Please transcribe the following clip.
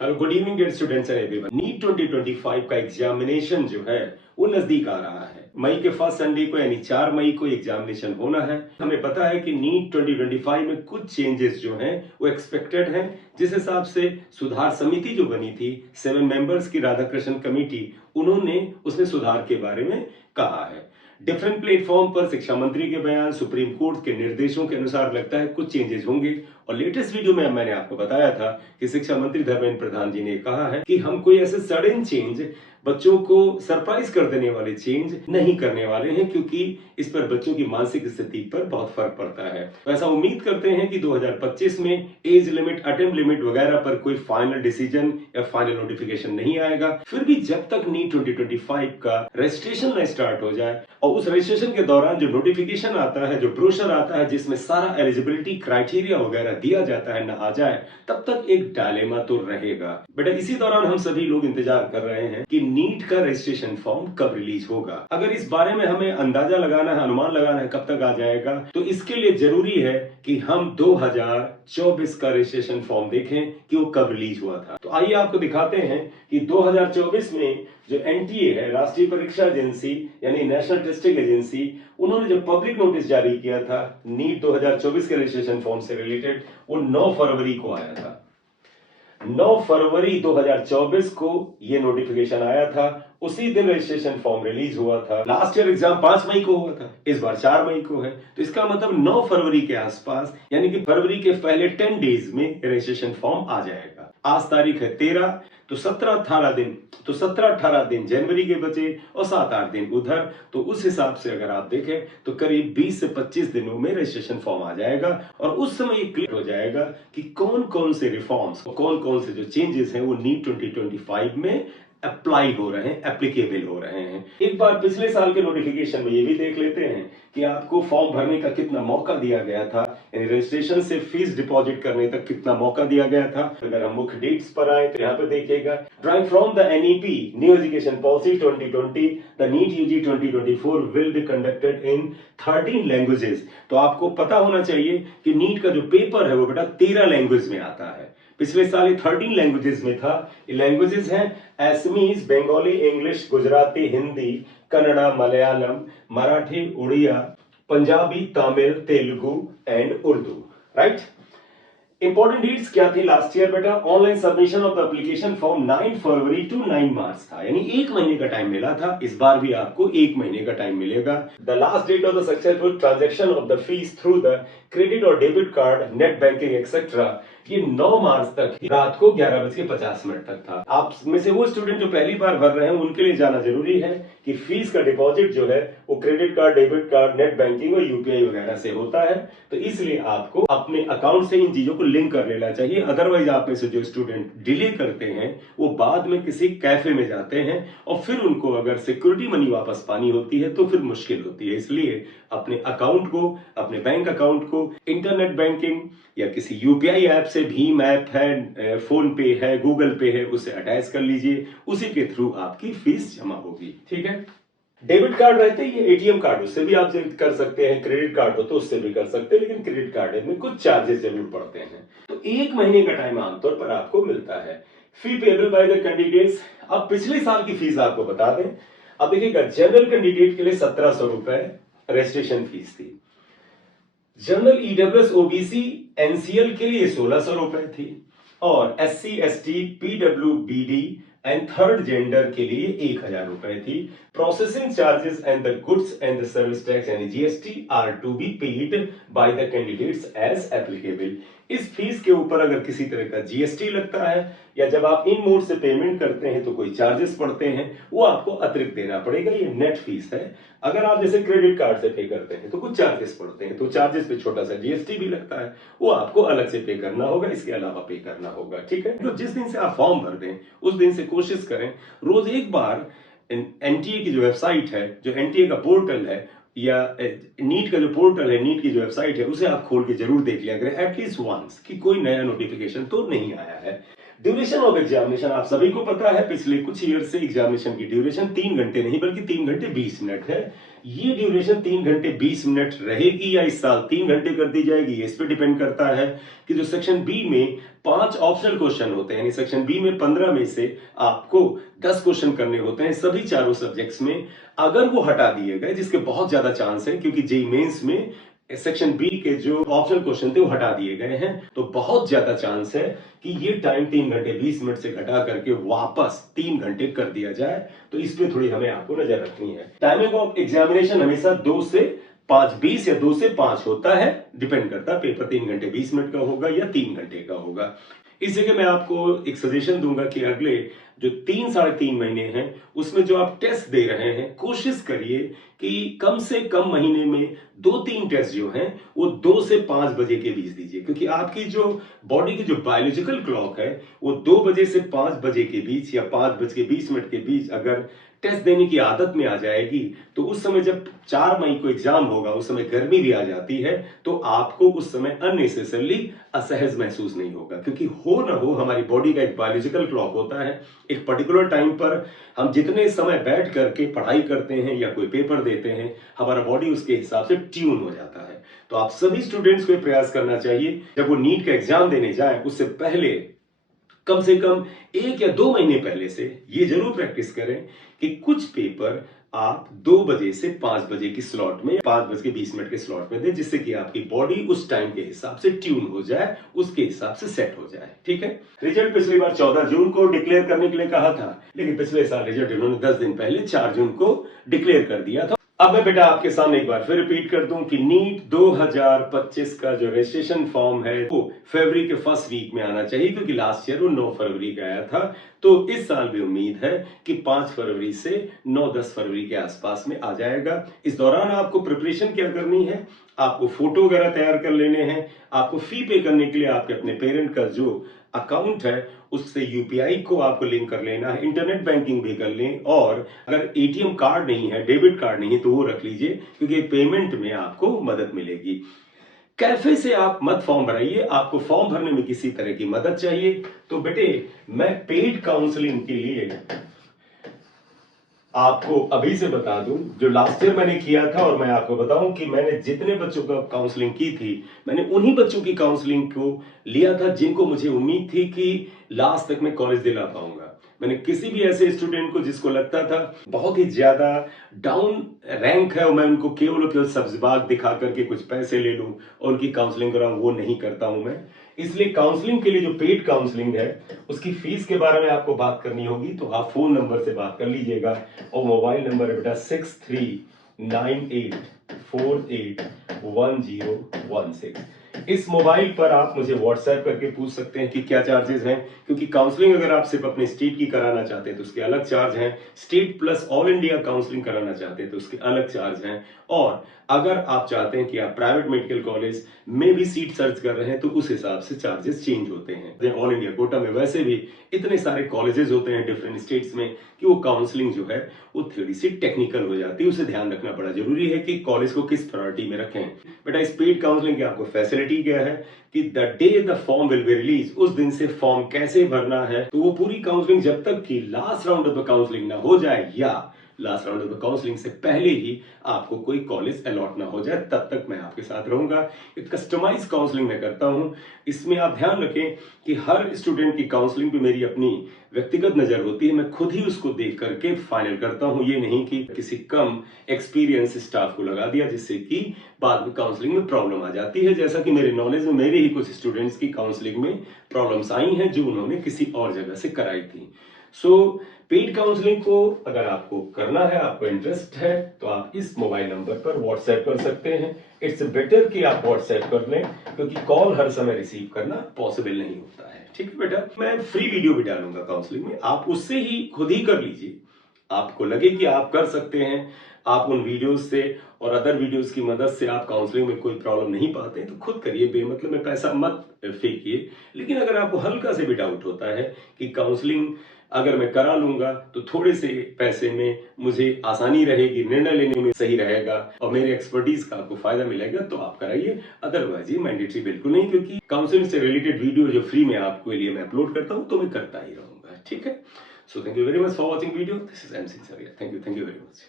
Hello, good evening dear students and everyone. NEET 2025 का examination जो है वो नजदीक आ रहा है। मई के फर्स्ट संडे को यानी 4 मई को एग्जामिनेशन होना है। हमें पता है कि नीट 2025 में कुछ चेंजेस जो हैं वो एक्सपेक्टेड हैं। जिस हिसाब से सुधार समिति जो बनी थी 7 मेंबर्स की राधाकृष्णन कमेटी, उन्होंने उसमें सुधार के बारे में कहा है। डिफरेंट प्लेटफॉर्म पर शिक्षा मंत्री के बयान, सुप्रीम कोर्ट के निर्देशों के अनुसार लगता है कुछ चेंजेस होंगे। और लेटेस्ट वीडियो में मैंने आपको बताया था कि शिक्षा मंत्री धर्मेंद्र प्रधान जी ने कहा है कि हम कोई ऐसे सडन चेंज, बच्चों को सरप्राइज कर देने वाले चेंज नहीं करने वाले हैं, क्योंकि इस पर बच्चों की मानसिक स्थिति पर बहुत फर्क पड़ता है। तो ऐसा उम्मीद करते हैं कि 2025 में एज लिमिट, अटेम्प्ट लिमिट वगैरह पर कोई फाइनल डिसीजन या फाइनल नोटिफिकेशन नहीं आएगा। फिर भी जब तक नीट 2025 का रजिस्ट्रेशन न स्टार्ट हो जाए और उस रजिस्ट्रेशन के दौरान जो नोटिफिकेशन आता है, जो ब्रोशर आता है जिसमें सारा एलिजिबिलिटी क्राइटेरिया वगैरह दिया जाता है, न आ जाए, तब तक एक डायलेमा तो रहेगा। बेटा, इसी दौरान हम सभी लोग इंतजार कर रहे हैं कि नीट का रजिस्ट्रेशन फॉर्म कब रिलीज होगा। अगर इस बारे में हमें अंदाजा लगाना है, अनुमान लगाना है कब तक आ जाएगा, तो इसके लिए जरूरी है कि हम 2024 का रजिस्ट्रेशन फॉर्म देखें कि वो कब रिलीज हुआ था। तो आइए आपको दिखाते हैं कि 2024 में जो एनटीए है, राष्ट्रीय परीक्षा एजेंसी यानी नेशनल टेस्टिंग एजेंसी, उन्होंने जो पब्लिक नोटिस जारी किया था नीट 2024 के रजिस्ट्रेशन फॉर्म से रिलेटेड, वो 9 फरवरी को आया था। 9 फरवरी 2024 को ये नोटिफिकेशन आया था। उसी दिन रजिस्ट्रेशन फॉर्म रिलीज हुआ था। लास्ट ईयर एग्जाम 5 मई को हुआ था, इस बार 4 मई को है। तो इसका मतलब 9 फरवरी के आसपास, यानी कि फरवरी के पहले 10 डेज में रजिस्ट्रेशन फॉर्म आ जाएगा। आज तारीख है 13, तो 17-18 दिन जनवरी के बचे और 7-8 दिन उधर। तो उस हिसाब से अगर आप देखें तो करीब 20 से 25 दिनों में रजिस्ट्रेशन फॉर्म आ जाएगा और उस समय क्लियर हो जाएगा कि कौन कौन से रिफॉर्म्स, कौन कौन से जो चेंजेस हैं वो नीट 2025 में अप्लाई हो रहे हैं, एप्लीकेबल हो रहे हैं। एक बार पिछले साल के नोटिफिकेशन में ये भी देख लेते हैं कि आपको फॉर्म भरने का कितना मौका दिया गया था, रजिस्ट्रेशन से फीस डिपॉजिट करने तक कितना मौका दिया गया था। अगर हम मुख्य डेट्स पर आए तो यहाँ पे देखिएगा, drawing from the NEP new education policy 2020, the NEET UG 2024 will be conducted in 13 languages. तो आपको पता होना चाहिए कि नीट का जो पेपर है वो बेटा 13 लैंग्वेज में आता है। पिछले साल 13 लैंग्वेजेस में था। ये लैंग्वेजेस हैं Assamese, Bengali, English, Gujarati, Hindi, Kannada, Malayalam, Marathi, Oriya, Punjabi, Tamil, Telugu and Urdu. Right. Important dates क्या थी लास्ट ईयर बेटा? Online submission of the application form 9 February to 9 March था, यानी 1 महीने का टाइम मिला था। इस बार भी आपको 1 महीने का टाइम मिलेगा। The last date of the successful transaction of the fees through the credit और debit card, net banking etcetera, ये 9 मार्च तक रात को 11:50 तक था। आप में से वो स्टूडेंट जो पहली बार भर रहे हैं उनके लिए जाना जरूरी है कि फीस का डिपॉजिट जो है वो credit card, debit card, net banking और यूपीआई वगैरह से होता है। तो इसलिए आपको अपने अकाउंट से इन चीजों को लिंक कर लेना चाहिए। अदरवाइज आप में से जो स्टूडेंट डिले करते हैं वो बाद में किसी कैफे में जाते हैं और फिर उनको अगर सिक्योरिटी मनी वापस पानी होती है तो फिर मुश्किल होती है। इसलिए अपने अकाउंट को, अपने बैंक अकाउंट को इंटरनेट बैंकिंग या किसी यूपीआई ऐप से, भीम ऐप है, फोन पे है, गूगल पे है, उसे अटैच कर लीजिए। उसी के थ्रू आपकी फीस जमा होगी। ठीक है। डेबिट कार्ड रहते ही एटीएम कार्ड, उससे भी आप कर सकते हैं। क्रेडिट कार्ड हो तो उससे भी कर सकते हैं, लेकिन क्रेडिट कार्ड में कुछ चार्जेस जरूर पड़ते हैं। तो 1 महीने का टाइम आमतौर पर आपको मिलता है। Fee payable by the candidates. अब पिछले साल की फीस आपको बता दें। अब देखिएगा, जनरल कैंडिडेट के लिए 1700 रुपए रजिस्ट्रेशन फीस थी। जनरल ईडब्ल्यूएस ओबीसी एनसीएल के लिए 1600 रुपए थी और एससी एसटी पीडब्ल्यूबीडी एंड थर्ड जेंडर के लिए 1000 रुपए थी। Processing charges and the goods and the service tax यानी GST are to be paid by the candidates as applicable. इस फीस के ऊपर अगर किसी तरह का जीएसटी लगता है या जब आप इन मोड से पेमेंट करते हैं तो कोई चार्जेस पड़ते हैं, वो आपको अतिरिक्त देना पड़ेगा। ये नेट फीस है। अगर आप जैसे क्रेडिट कार्ड से पे करते हैं तो कुछ चार्जेस पड़ते हैं, तो चार्जेस पे छोटा सा जीएसटी भी लगता है, वो आपको अलग से पे करना होगा, इसके अलावा पे करना होगा। ठीक है। तो जिस दिन से आप फॉर्म भर दें उस दिन से कोशिश करें रोज एक बार एनटीए की जो वेबसाइट है, जो एनटीए का पोर्टल है या नीट का जो पोर्टल है, नीट की जो वेबसाइट है, उसे आप खोल के जरूर देख लिया करें एटलीस्ट वंस कि कोई नया नोटिफिकेशन तो नहीं आया है। ड्यूरेशन ऑफ एग्जामिनेशन आप सभी को पता है, पिछले कुछ ईयर से एग्जामिनेशन की ड्यूरेशन 3 घंटे नहीं बल्कि 3 घंटे 20 मिनट है। ये ड्यूरेशन 3 घंटे 20 मिनट रहेगी या इस साल 3 घंटे कर दी जाएगी, इस पे डिपेंड करता है कि जो सेक्शन बी में 5 ऑप्शनल क्वेश्चन होते हैं, यानी सेक्शन बी में 15 में से आपको 10 क्वेश्चन करने होते हैं सभी चारों सब्जेक्ट्स में। अगर वो हटा दिए गए, जिसके बहुत ज्यादा चांस है क्योंकि जेईई मेंस में सेक्शन बी के जो ऑप्शनल क्वेश्चन थे वो हटा दिए गए हैं, तो बहुत ज्यादा चांस है कि ये टाइम 3 घंटे 20 मिनट से घटा करके वापस 3 घंटे कर दिया जाए। तो इस पे थोड़ी हमें आपको नजर रखनी है। टाइमिंग ऑफ एग्जामिनेशन हमेशा 2 से 5:20 या 2 से 5 होता है, डिपेंड करता है पेपर 3 घंटे 20 मिनट का होगा या 3 घंटे का होगा। इस जगह मैं आपको एक सजेशन दूंगा कि अगले जो 3 साढ़े 3 महीने हैं उसमें जो आप टेस्ट दे रहे हैं, कोशिश करिए कि कम से कम महीने में 2-3 टेस्ट जो हैं वो 2 से 5 बजे के बीच दीजिए, क्योंकि आपकी जो बॉडी की जो बायोलॉजिकल क्लॉक है वो 2 बजे से 5 बजे के बीच या 5:20 के बीच अगर टेस्ट देने की आदत में आ जाएगी तो उस समय जब 4 मई को एग्जाम होगा, उस समय गर्मी भी आ जाती है, तो आपको उस समय अननेसेसरली असहज महसूस नहीं होगा। क्योंकि हो ना हो हमारी बॉडी का एक बायोलॉजिकल क्लॉक होता है, एक पर्टिकुलर टाइम पर हम जितने समय बैठ करके पढ़ाई करते हैं या कोई पेपर देते हैं, हमारा बॉडी उसके हिसाब से ट्यून हो जाता है। तो आप सभी स्टूडेंट्स को प्रयास करना चाहिए जब वो नीट का एग्जाम देने जाए उससे पहले कम से कम 1 या 2 महीने पहले से ये जरूर प्रैक्टिस करें कि कुछ पेपर आप 2 बजे से 5 बजे की स्लॉट में, 5:20 के स्लॉट में दें, जिससे कि आपकी बॉडी उस टाइम के हिसाब से ट्यून हो जाए, उसके हिसाब से सेट हो जाए। ठीक है। रिजल्ट पिछली बार 14 जून को डिक्लेयर करने के लिए कहा था, लेकिन पिछले साल रिजल्ट इन्होंने 10 दिन पहले 4 जून को डिक्लेयर कर दिया था। अब मैं बेटा आपके सामने एक बार फिर रिपीट कर दूं कि नीट 2025 का जो रजिस्ट्रेशन फॉर्म है वो फरवरी के फर्स्ट वीक में आना चाहिए, क्योंकि लास्ट ईयर वो 9 फरवरी का आया था। तो इस साल भी उम्मीद है कि 5 फरवरी से 9-10 फरवरी के आसपास में आ जाएगा। इस दौरान आपको प्रिपरेशन क्या करनी है, आपको फोटो वगैरह तैयार कर लेने हैं, आपको फी पे करने के लिए आपके अपने पेरेंट का जो अकाउंट है उससे यूपीआई को आपको लिंक कर लेना है, इंटरनेट बैंकिंग भी कर लें, और अगर एटीएम कार्ड नहीं है, डेबिट कार्ड नहीं है तो वो रख लीजिए, क्योंकि पेमेंट में आपको मदद मिलेगी। कैफे से आप मत फॉर्म भराइए, आपको फॉर्म भरने में किसी तरह की मदद चाहिए तो बेटे मैं पेड काउंसलिंग के लिए आपको अभी से बता दूं, जो लास्ट ईयर मैंने किया था, और मैं आपको बताऊं कि मैंने जितने बच्चों का काउंसलिंग की थी, मैंने उन्हीं बच्चों की काउंसलिंग को लिया था जिनको मुझे उम्मीद थी कि लास्ट तक मैं कॉलेज दिला पाऊंगा। मैंने किसी भी ऐसे स्टूडेंट को जिसको लगता था बहुत ही ज्यादा डाउन रैंक है और मैं उनको केवल सब्ज़बाग दिखा करके कुछ पैसे ले लूं और उनकी काउंसलिंग कराऊं, वो नहीं करता हूं मैं। इसलिए काउंसलिंग के लिए जो पेड काउंसलिंग है उसकी फीस के बारे में आपको बात करनी होगी, तो आप फोन नंबर से बात कर लीजिएगा, और मोबाइल नंबर है बेटा 6398481016। इस मोबाइल पर आप मुझे व्हाट्सएप करके पूछ सकते हैं कि क्या चार्जेस हैं, क्योंकि काउंसलिंग अगर आप सिर्फ अपने स्टेट की कराना चाहते हैं तो उसके अलग चार्ज हैं, state plus all India counselling कराना चाहते हैं तो उसके अलग चार्ज हैं, और अगर आप चाहते हैं कि आप प्राइवेट मेडिकल कॉलेज में भी सीट सर्च कर रहे हैं तो उस हिसाब से चार्जेस चेंज होते हैं। ऑल इंडिया कोटा में वैसे भी इतने सारे कॉलेजेस होते हैं डिफरेंट स्टेट्स में कि वो काउंसलिंग जो है वो थोड़ी सी टेक्निकल हो जाती है, उसे ध्यान रखना बड़ा जरूरी है कि कॉलेज को किस प्रायोरिटी में रखें। बेटा इस पेड काउंसलिंग की आपको फैसिलिटी क्या है कि the day the form will be release, उस दिन से फॉर्म कैसे भरना है, तो वो पूरी काउंसलिंग जब तक कि last round of the counselling ना हो जाए या last round of the counselling से पहले ही आपको कोई कॉलेज अलॉट ना हो जाए, तब तक मैं आपके साथ रहूंगा। एक कस्टमाइज काउंसलिंग मैं करता हूं, इसमें आप ध्यान रखें कि हर स्टूडेंट की काउंसलिंग पे मेरी अपनी व्यक्तिगत नजर होती है, मैं खुद ही उसको देख करके फाइनल करता हूं, ये नहीं कि किसी कम एक्सपीरियंस स्टाफ को लगा दिया जिससे कि बाद में काउंसलिंग में प्रॉब्लम आ जाती है, जैसा कि मेरे नॉलेज में मेरे ही कुछ स्टूडेंट्स की काउंसलिंग में प्रॉब्लम्स आई हैं जो उन्होंने किसी और जगह से कराई थी। सो पेड काउंसलिंग को अगर आपको करना है, आपको इंटरेस्ट है, तो आप इस मोबाइल नंबर पर व्हाट्सएप कर सकते हैं। इट्स बेटर कि आप व्हाट्सएप कर लें, क्योंकि कॉल हर समय रिसीव करना पॉसिबल नहीं होता है। ठीक है बेटा, मैं फ्री वीडियो भी डालूंगा काउंसलिंग में, आप उससे ही खुद ही कर लीजिए। आपको लगे कि आप कर सकते हैं, आप उन वीडियोस से और अदर वीडियोस की मदद से आप काउंसलिंग में कोई प्रॉब्लम नहीं पाते तो खुद करिए, बेमतलब में पैसा मत फेंकिए। लेकिन अगर आपको हल्का से भी डाउट होता है कि काउंसलिंग अगर मैं करा लूंगा तो थोड़े से पैसे में मुझे आसानी रहेगी, निर्णय लेने में सही रहेगा और मेरे एक्सपर्टीज का आपको फायदा मिलेगा, तो आप कराइए। अदरवाइज ये मैंडेटरी बिल्कुल नहीं, क्योंकि काउंसलिंग से रिलेटेड वीडियो जो फ्री में आपके लिए मैं अपलोड करता हूं तो मैं करता ही रहूंगा। ठीक है, so thank you very much for watching video. This is M Singh Saria. Thank you very much.